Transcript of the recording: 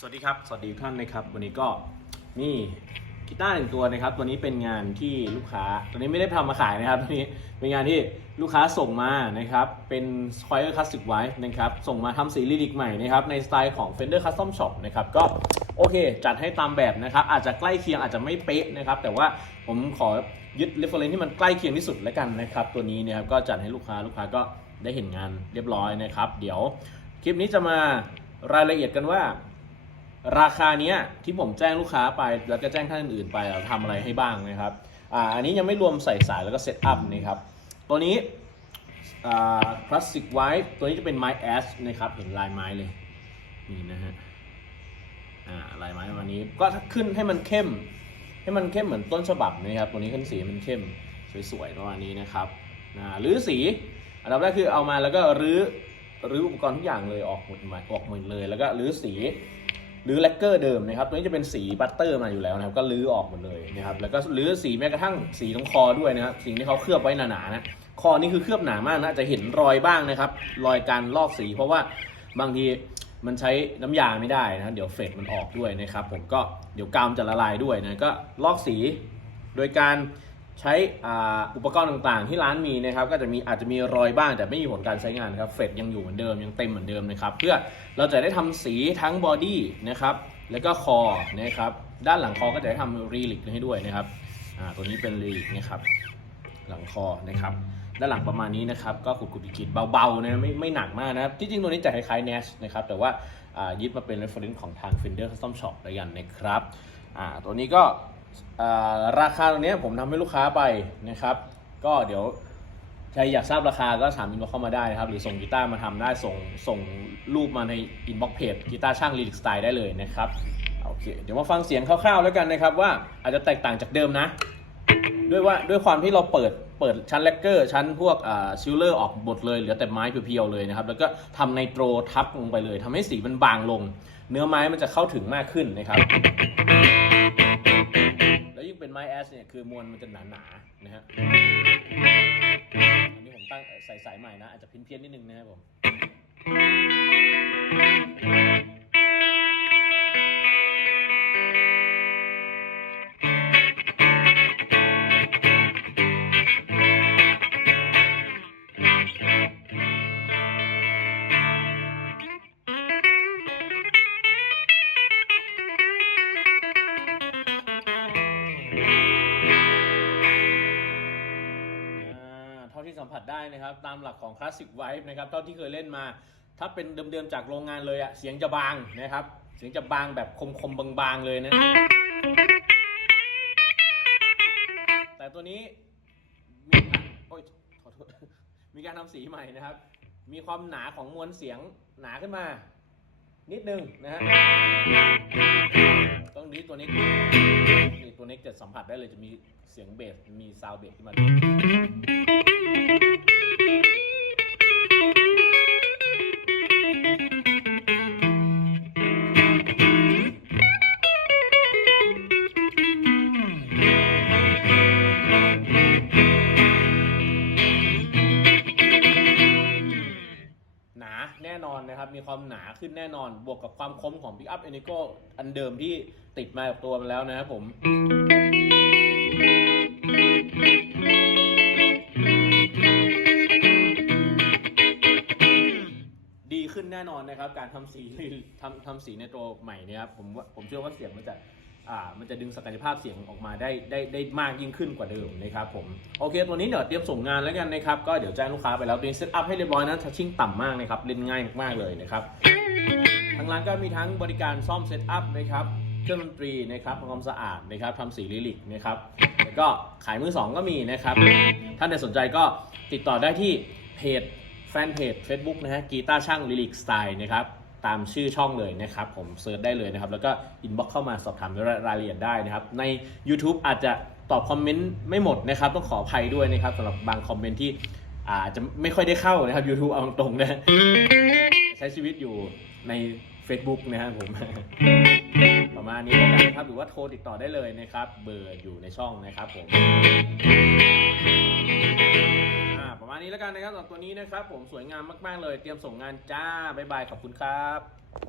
สวัสดีครับ สวัสดีท่านนะครับ วันนี้ก็มีกีตาร์หนึ่งตัวนะครับ ตัวนี้เป็นงานที่ลูกค้า ตัวนี้ไม่ได้ทำมาขายนะครับ ตัวนี้เป็นงานที่ลูกค้าส่งมานะครับ เป็น Squire Classic White นะครับ ส่งมาทำสีลิลิกใหม่นะครับ ในสไตล์ของ Fender Custom Shop นะครับ ก็โอเค จัดให้ตามแบบนะครับ อาจจะใกล้เคียงอาจจะไม่เป๊ะนะครับ แต่ว่าผมขอยึด reference ที่มันใกล้เคียงที่สุดแล้วกันนะครับ ตัวนี้นะครับ ก็จัดให้ลูกค้า ลูกค้าก็ได้เห็นงานเรียบร้อยนะครับ เดี๋ยวคลิปนี้จะมารายละเอียดกันว่า ราคาเนี้ยที่ผมแจ้งลูกค้าไปแล้วก็แจ้งท่านอื่นไปเราทำอะไรให้บ้างนะครับอ่าอันนี้ยังไม่รวมใส่สายแล้วก็เซตอัพนะครับตัวนี้อ่าคลาสสิกไวท์ตัวนี้จะเป็นไม้แอสนะครับเห็นลายไม้เลยนี่นะฮะอ่าลายไม้ประมาณนี้ก็ขึ้นให้มันเข้ม ให้มันเข้มเหมือนต้นฉบับนะครับตัวนี้ขึ้นสีมันเข้มสวยๆประมาณนี้นะครับนะหรือสีอันดับแรกคือเอามาแล้วก็รื้อรื้ออุปกรณ์ทุกอย่างเลยออกหมดออกหมดเลย แล้วก็รื้อสี หรือแลกเกอร์เดิมนะครับตัวนี้จะเป็นสีบัตเตอร์มาอยู่แล้วนะครับก็ลื้อออกหมดเลยนะครับแล้วก็ลื้อสีแม้กระทั่งสีตรงคอด้วยนะครับสิ่งที่เขาเคลือบไว้หนาๆนะคอนี่คือเคลือบหนามากนะจะเห็นรอยบ้างนะครับ รอยการลอกสี เพราะว่าบางทีมันใช้น้ำยาไม่ได้นะเดี๋ยวเฟดมันออกด้วยนะครับผมก็เดี๋ยวกาวจะละลายด้วยนะก็ลอกสีโดยการ ใช้อุปกรณ์ต่างๆ ที่ร้านมีนะครับก็จะมีอาจจะมีรอยบ้างแต่ไม่มีผลการใช้งานครับเฟดยังอยู่เหมือนเดิมยังเต็มเหมือนเดิมนะครับเพื่อเราจะได้ทำสีทั้งบอดี้นะครับแล้วก็คอนะครับด้านหลังคอก็จะได้ทำรีลิกให้ด้วยนะครับตัวนี้เป็นรีลิกนะครับหลังคอนะครับด้านหลังประมาณนี้นะครับก็ขุดขุดกิดเบาๆนะไม่ไม่หนักมากนะครับที่จริงตัวนี้จะคล้ายๆ Nash นะครับแต่ว่ายึดมาเป็น reference ของทาง Fender Custom Shop แล้วกันนะครับตัวนี้ก็ ราคาตรงนี้ผมทำให้ลูกค้าไปนะครับ ก็เดี๋ยวใครอยากทราบราคาก็สามอินบ็อกเข้ามาได้นะครับ หรือส่งกีตาร์มาทำได้ส่งส่งรูปมาในอินบ็อกเพจกีตาร์ช่างลีลิกสไตล์ได้เลยนะครับโอเคเดี๋ยวมาฟังเสียงคร่าวๆแล้วกันนะครับ ว่าอาจจะแตกต่างจากเดิมนะ ด้วยว่าด้วยความที่เราเปิดเปิดชั้นแลกเกอร์ชั้นพวกอ่าชิลเลอร์ออกหมดเลยเหลือแต่ไม้เพียวๆเลยนะครับ แล้วก็ทำไนโตรทับลงไปเลยทำให้สีมันบางลง เนื้อไม้มันจะเข้าถึงมากขึ้นนะครับ เป็นไม้แอสเนี่ยคือมวลมันจะหนาๆนะฮะ อันนี้ผมตั้งใส่สายใหม่นะ อาจจะเพี้ยนๆนิดนึงนะครับผม ผัสได้นะครับ ตามหลักของคลาสสิกไวฟ์นะครับเท่าที่เคยเล่นมา ถ้าเป็นเดิมๆจากโรงงานเลยอะเสียงจะบางนะครับ เสียงจะบางแบบคมๆบางๆเลยนะ แต่ตัวนี้มีการโอ้ยขอโทษมีการทำสีใหม่นะครับ มีความหนาของมวลเสียงหนาขึ้นมา นิดนึงนะฮะตรงนี้ตัวนี้นี่ตัวนี้จะสัมผัสได้เลยจะมีเสียงเบสมีซาวเบสขึ้นมา หนาแน่นอนนะครับมีความหนาขึ้นแน่นอนบวกกับความคมของ Pick Up e n i g o อันเดิมที่ติดมากับตัวมันแล้วนะครับผม นแน่นอนนะครับ การทำสีทำทำสีในตัวใหม่เนี่ยครับผมว่าผมเชื่อว่าเสียงมันจะอ่ามันจะดึงศักยภาพเสียงออกมาได้ได้ได้มากยิ่งขึ้นกว่าเดิมนะครับผมโอเคตัวนี้เดี๋ยวเตรียมส่งงานแล้วกันนะครับ ก็เดี๋ยวแจ้งลูกค้าไปแล้วตัวนี้เซตอัพให้เรียบร้อยนะทัชชิ่งต่ำมากนะครับเล่นง่ายมากๆเลยนะครับทางร้านก็มีทั้งบริการซ่อมเซตอัพนะครับเครื่องดนตรีนะครับทำความสะอาดนะครับทำสีลิลิกนะครับแล้วก็ขายมือสองก็มีนะครับ ท่านใดสนใจก็ติดต่อได้ที่เพจ แฟนเพจ Facebook นะฮะกีตาร์ช่างลิลิกสไตล์นะครับตามชื่อช่องเลยนะครับ ผมเซิร์ชได้เลยนะครับ แล้วก็อินบ็อกเข้ามาสอบถามรายละเอียดได้นะครับ ใน YouTube อาจจะตอบคอมเมนต์ไม่หมดนะครับ ต้องขออภัยด้วยนะครับสำหรับบางคอมเมนต์ที่อาจจะไม่ค่อยได้เข้านะครับ YouTube เอาตรงๆนะใช้ชีวิตอยู่ใน Facebook นะครับผม ประมาณนี้แล้วกันนะครับ หรือว่าโทรติดต่อได้เลยนะครับ เบอร์อยู่ในช่องนะครับผม ประมาณนี้แล้วกันนะครับสำหรับตัวนี้นะครับ ผมสวยงามมาก ๆ เลย เตรียมส่งงานจ้าบ๊ายบายขอบคุณครับ